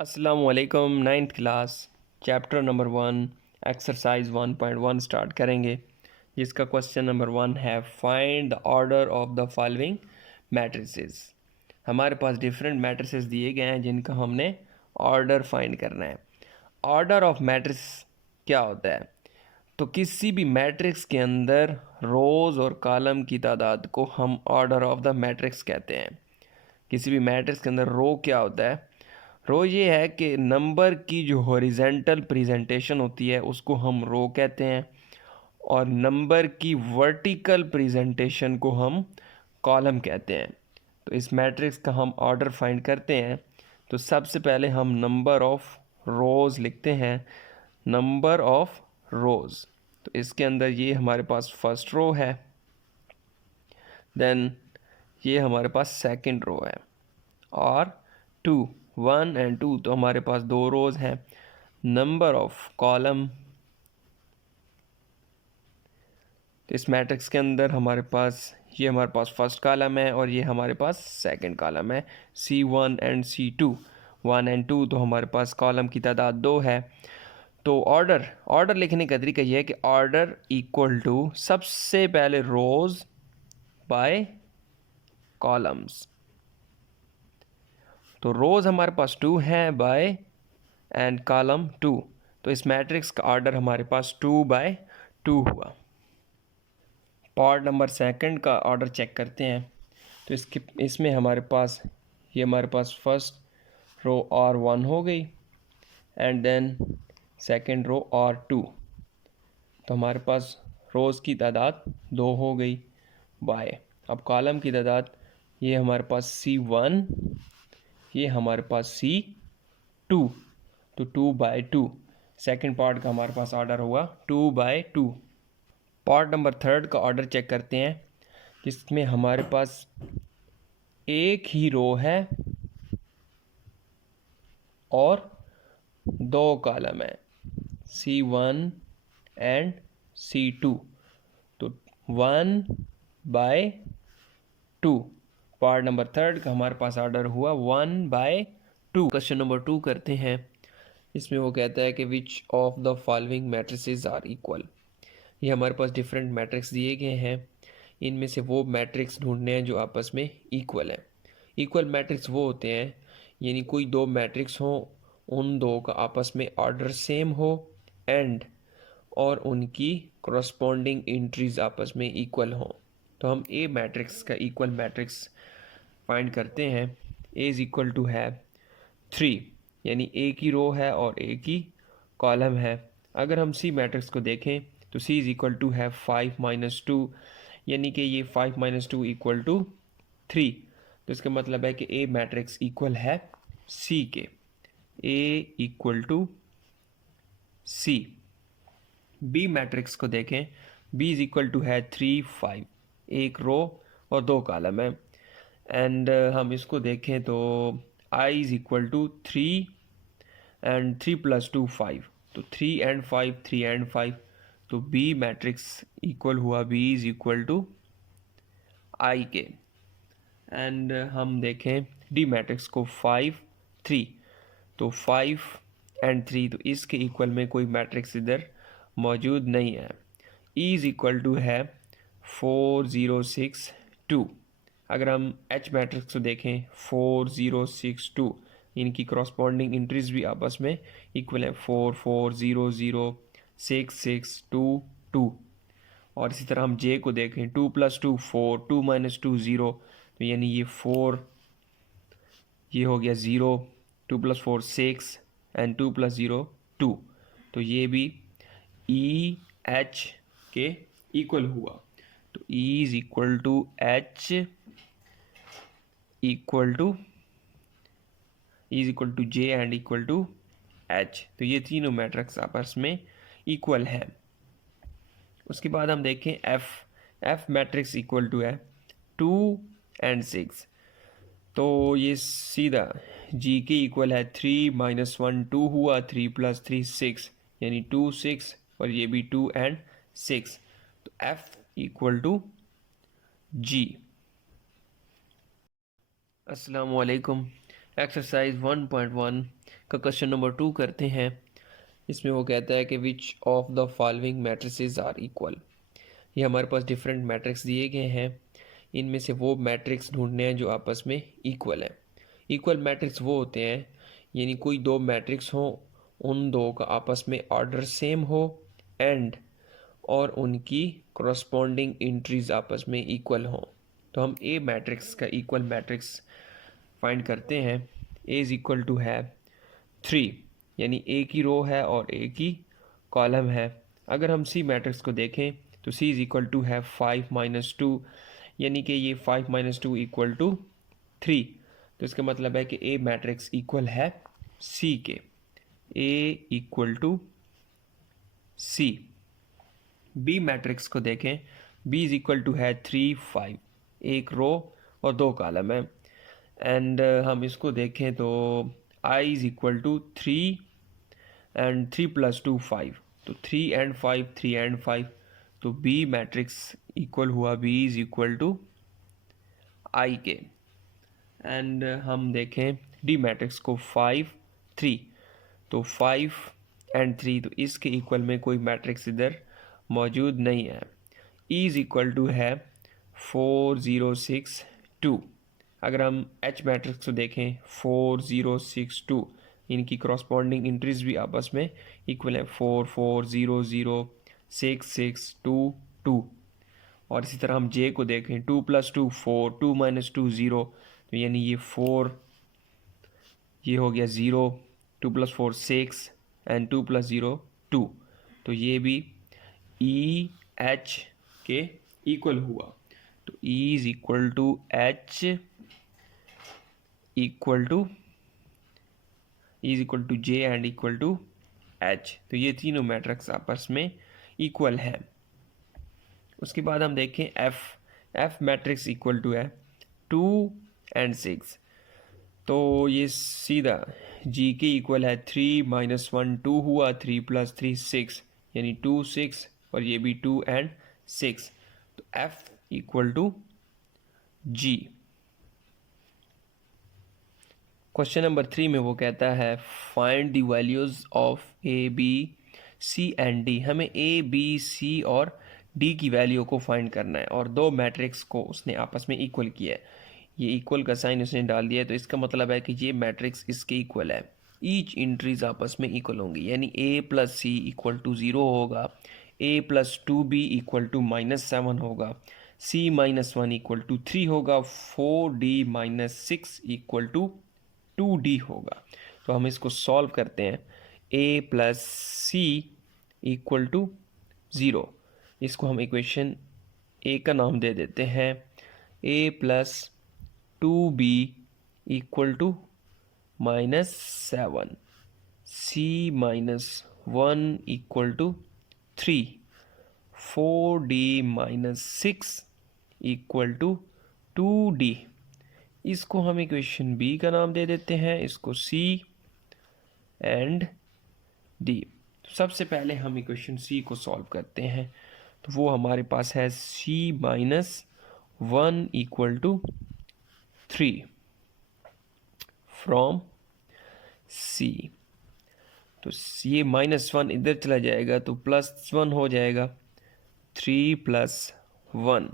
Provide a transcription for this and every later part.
अस्सलामुअलैकुम। Ninth class chapter number 1 exercise 1.1 start करेंगे, जिसका क्वेश्चन नंबर 1 है find the order of the following matrices. हमारे पास डिफरेंट मैट्रिसेस दिए गए हैं जिनका हमने ऑर्डर फाइंड करना है। ऑर्डर ऑफ मैट्रिक्स क्या होता है? तो किसी भी मैट्रिक्स के अंदर रोज़ और कॉलम की तादाद को हम ऑर्डर ऑफ द मैट्रिक्स कहते हैं। किसी भी मैट्रिक्स के अंदर रो क्या होता है? रो ये है कि नंबर की जो हॉरिजेंटल प्रेजेंटेशन होती है उसको हम रो कहते हैं, और नंबर की वर्टिकल प्रेजेंटेशन को हम कॉलम कहते हैं। तो इस मैट्रिक्स का हम ऑर्डर फाइंड करते हैं। तो सबसे पहले हम नंबर ऑफ रोज़ लिखते हैं, नंबर ऑफ रोज़। तो इसके अंदर ये हमारे पास फर्स्ट रो है, देन ये हमारे पास सेकंड रो है, और 1 और 2 तो हमारे पास दो रोज़ हैं। नंबर ऑफ कॉलम, तो इस मैट्रिक्स के अंदर हमारे पास फर्स्ट कॉलम है और ये हमारे पास सेकंड कॉलम है, C1 एंड C2। 1 और 2 तो हमारे पास कॉलम की तादाद 2 है। तो ऑर्डर लिखने का तरीका ये है कि ऑर्डर इक्वल टू सबसे पहले रोज़ बाय कॉलम्स। तो रोज़ हमारे पास 2 हैं बाय एंड कॉलम 2। तो इस मैट्रिक्स का ऑर्डर हमारे पास 2/2 हुआ। पार्ट नंबर सेकंड का ऑर्डर चेक करते हैं। तो इसमें हमारे पास फर्स्ट रो R1 हो गई, and then second row R2। तो हमारे पास रोज़ की तादाद 2 हो गई बाय, अब कॉलम की तादाद, ये हमारे पास C1, ये हमारे पास C2। तो 2/2 सेकंड पार्ट का हमारे पास ऑर्डर हुआ 2/2। पार्ट नंबर थर्ड का ऑर्डर चेक करते हैं, जिसमें हमारे पास एक ही रो है और दो कॉलम है, C1 एंड C2। तो 1/2। पार्ट नंबर थर्ड का हमारे पास ऑर्डर हुआ 1/2। क्वेश्चन नंबर 2 करते हैं। इसमें वो कहता है कि which of the following matrices are equal. ये हमारे पास डिफरेंट मैट्रिक्स दिए गए हैं, इनमें से वो मैट्रिक्स ढूंढने हैं जो आपस में इक्वल है। इक्वल मैट्रिक्स वो होते हैं, यानी कोई दो मैट्रिक्स हो, उन दो का आपस में ऑर्डर सेम हो एंड और उनकी करस्पॉन्डिंग एंट्रीज आपस में इक्वल हों। तो हम ए मैट्रिक्स का इक्वल मैट्रिक्स फाइंड करते हैं। ए इज़ इक्वल टू है 3, यानी एक ही रो है और एक ही कॉलम है। अगर हम सी मैट्रिक्स को देखें तो सी इज़ इक्वल टू है 5 - 2, यानी कि ये 5 - 2 इक्वल टू 3। तो इसका मतलब है कि ए मैट्रिक्स इक्वल है सी के। A equal to C. B matrix को देखें, बी इज़ इक्वल टू है 3 5, एक रो और दो कॉलम है। एंड हम इसको देखें तो I is equal to 3 and 3 + 2 5। तो 3 एंड 5, 3 एंड 5। तो बी मैट्रिक्स इक्वल हुआ, बी इज़ इक्वल टू आई के। एंड हम देखें डी मैट्रिक्स को 5 3। तो 5 एंड 3, तो इसके इक्वल में कोई मैट्रिक्स इधर मौजूद नहीं है। ई इज़ इक्वल टू है 4 0 6 2। अगर हम एच मैट्रिक्स को देखें 4 0 6 2, इनकी करस्पॉन्डिंग इंट्रीज भी आपस में इक्वल है, 4 4 0 0 6 6 2 2। और इसी तरह हम जे को देखें 2 + 2 4, 2 - 2 0। तो यानी ये 4, ये हो गया 0, 2 + 4 6 एंड 2 + 0 2। तो ये भी ई एच के इक्वल हुआ। तो E is equal to H equal to J and equal to H. तो ये तीनों मैट्रिक्स आपस में इक्वल है। उसके बाद हम देखें एफ मैट्रिक्स इक्वल टू है 2 एंड 6। तो ये सीधा जी के इक्वल है 3 - 1 2 हुआ, 3 + 3 6, यानी 2 6, और ये भी 2 एंड 6। तो एफ इक्वल टू जी। अस्सलामुअलैकुम। एक्सरसाइज 1.1 का क्वेश्चन नंबर 2 करते हैं। इसमें वो कहता है कि which of the following matrices are equal. ये हमारे पास डिफरेंट मैट्रिक्स दिए गए हैं, इनमें से वो मैट्रिक्स ढूंढने हैं जो आपस में इक्वल है। इक्वल मैट्रिक्स वो होते हैं यानी कोई दो मैट्रिक्स हो, उन दो का आपस में ऑर्डर सेम हो एंड और उनकी करस्पॉन्डिंग एंट्रीज आपस में इक्वल हों। तो हम ए मैट्रिक्स का इक्वल मैट्रिक्स फाइंड करते हैं। ए इज़ इक्वल टू है 3 यानी ए की रो है और ए की कॉलम है। अगर हम सी मैट्रिक्स को देखें तो सी इज़ इक्वल टू है 5 माइनस 2 यानी कि ये 5 माइनस 2 इक्वल टू 3। तो इसका मतलब है कि ए मैट्रिक्स इक्वल है सी के। A equal to C. B matrix को देखें, बी इज इक्वल टू है 3 5, एक रो और दो कॉलम है। एंड हम इसको देखें तो I is equal to 3 and 3 plus 2 5, तो 3 एंड 5 3 एंड 5, तो बी मैट्रिक्स इक्वल हुआ बी इज इक्वल टू आई के। एंड हम देखें डी मैट्रिक्स को 5 3, तो 5 एंड 3, तो इसके इक्वल में कोई मैट्रिक्स इधर मौजूद नहीं है। ई इज इक्वल टू है 4 0 6 2। अगर हम एच मैट्रिक्स को देखें 4 0 6 2, इनकी करस्पॉन्डिंग इंट्रीज भी आपस में इक्वल है 4 4 0 0 6 6 2 2। और इसी तरह हम जे को देखें 2 प्लस 2 4, 2 माइनस 2 0, तो यानी ये 4, ये हो गया 0, 2 प्लस 4 6 एंड 2 प्लस 0 2, तो ये भी ई एच के इक्वल हुआ। तो E is equal to H equal to is equal to J and equal to H, तो ये तीनों मैट्रिक्स आपस में इक्वल है। उसके बाद हम देखें F. F matrix equal to है 2 एंड 6, तो ये सीधा जी के इक्वल है 3 माइनस 1 2 हुआ, 3 प्लस 3 6 यानी 2 6, और ये भी 2 एंड 6, तो F equal to G. Question number 3 में वो कहता है find the values of A B C and D. हमें ए बी सी और डी की वैल्यू को फाइंड करना है और दो मैट्रिक्स को उसने आपस में इक्वल किया है। ये इक्वल का साइन उसने डाल दिया है, तो इसका मतलब है कि ये मैट्रिक्स इसके इक्वल है। ईच इंट्रीज आपस में इक्वल होंगी यानी ए प्लस सी इक्वल टू 0 होगा, ए प्लस 2b इक्वल टू -7 होगा, सी माइनस 1 इक्वल टू 3 होगा, 4d minus 6 equal to 2d होगा। तो हम इसको सॉल्व करते हैं। a plus c equal to 0, इसको हम इक्वेशन a का नाम दे देते हैं। a plus 2b equal to -7, c minus 1 equal to 3, 4d minus 6 equal to 2d। इसको हम इक्वेशन बी का नाम दे देते हैं, इसको सी एंड डी। तो सबसे पहले हम इक्वेशन सी को सॉल्व करते हैं, तो वो हमारे पास है सी माइनस 1 इक्वल टू 3 फ्रॉम सी। तो ये -1 इधर चला जाएगा तो +1 हो जाएगा, 3 प्लस 1,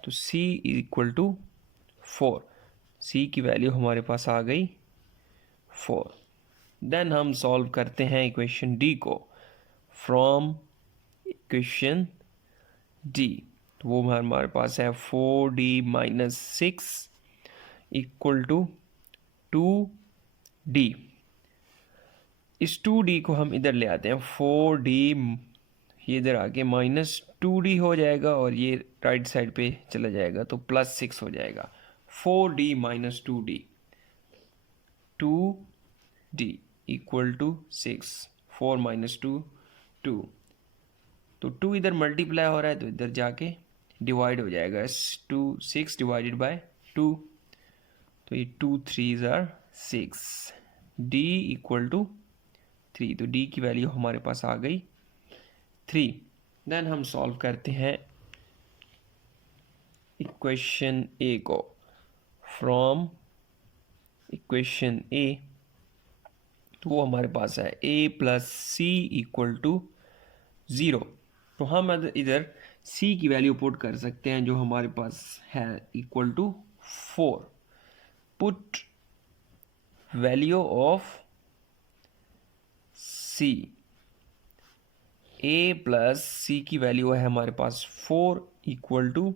तो सी इक्वल टू 4। सी की वैल्यू हमारे पास आ गई 4। देन हम सॉल्व करते हैं इक्वेशन डी को फ्रॉम इक्वेशन डी, तो वो हमारे पास है 4d minus 6 equal to 2d। इस 2d को हम इधर ले आते हैं, 4d ये इधर आके -2d हो जाएगा और ये राइट साइड पे चला जाएगा तो +6 हो जाएगा। 4d minus 2d, 2d equal to 6, 4 minus 2 2, तो 2 इधर मल्टीप्लाई हो रहा है तो इधर जाके डिवाइड हो जाएगा, 6 डिवाइडेड बाय 2, तो ये 2 3s are 6, d equal to 3, तो d की वैल्यू हमारे पास आ गई 3। देन हम सॉल्व करते हैं इक्वेशन ए को फ्रॉम इक्वेशन ए तो वो हमारे पास है a plus c equal to 0। तो हम इधर c की वैल्यू पुट कर सकते हैं जो हमारे पास है equal to 4। Put value of c, a plus C की वैल्यू है हमारे पास 4 इक्वल टू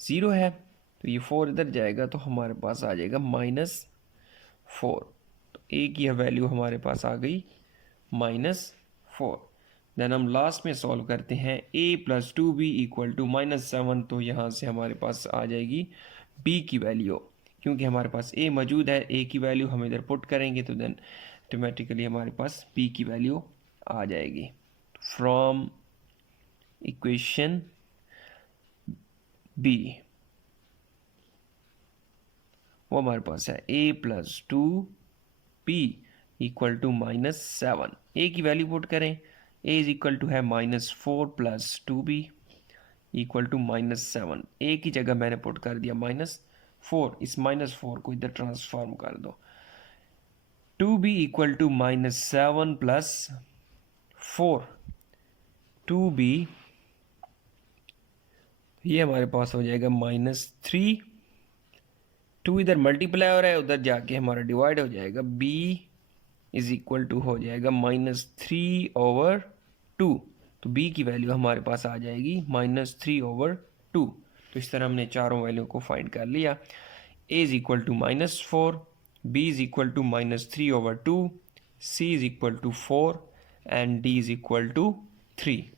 0 है। तो ये 4 इधर जाएगा तो हमारे पास आ जाएगा -4। तो a की वैल्यू हमारे पास आ गई -4। देन हम लास्ट में सॉल्व करते हैं a plus 2b equal to -7। तो यहाँ से हमारे पास आ जाएगी b की वैल्यू, क्योंकि हमारे पास a मौजूद है, a की वैल्यू हम इधर पुट करेंगे तो देन ऑटोमेटिकली हमारे पास b की वैल्यू आ जाएगी। फ्रॉम इक्वेशन b वो हमारे पास है a plus 2b equal to -7। a की वैल्यू पुट करें, a इज इक्वल टू है -4 plus 2b equal to -7। a की जगह मैंने पुट कर दिया -4, इस -4 को इधर ट्रांसफॉर्म कर दो। 2b equal to -7 plus 4, 2b ये हमारे पास हो जाएगा -3। 2 इधर मल्टीप्लाई हो रहा है, उधर जाके हमारा डिवाइड हो जाएगा। b इज इक्वल टू हो जाएगा -3/2। तो b की वैल्यू हमारे पास आ जाएगी -3/2। तो इस तरह हमने चारों वैल्यू को फाइंड कर लिया। a is equal to -4, b is equal to -3/2, c is equal to 4 and d is equal to 3।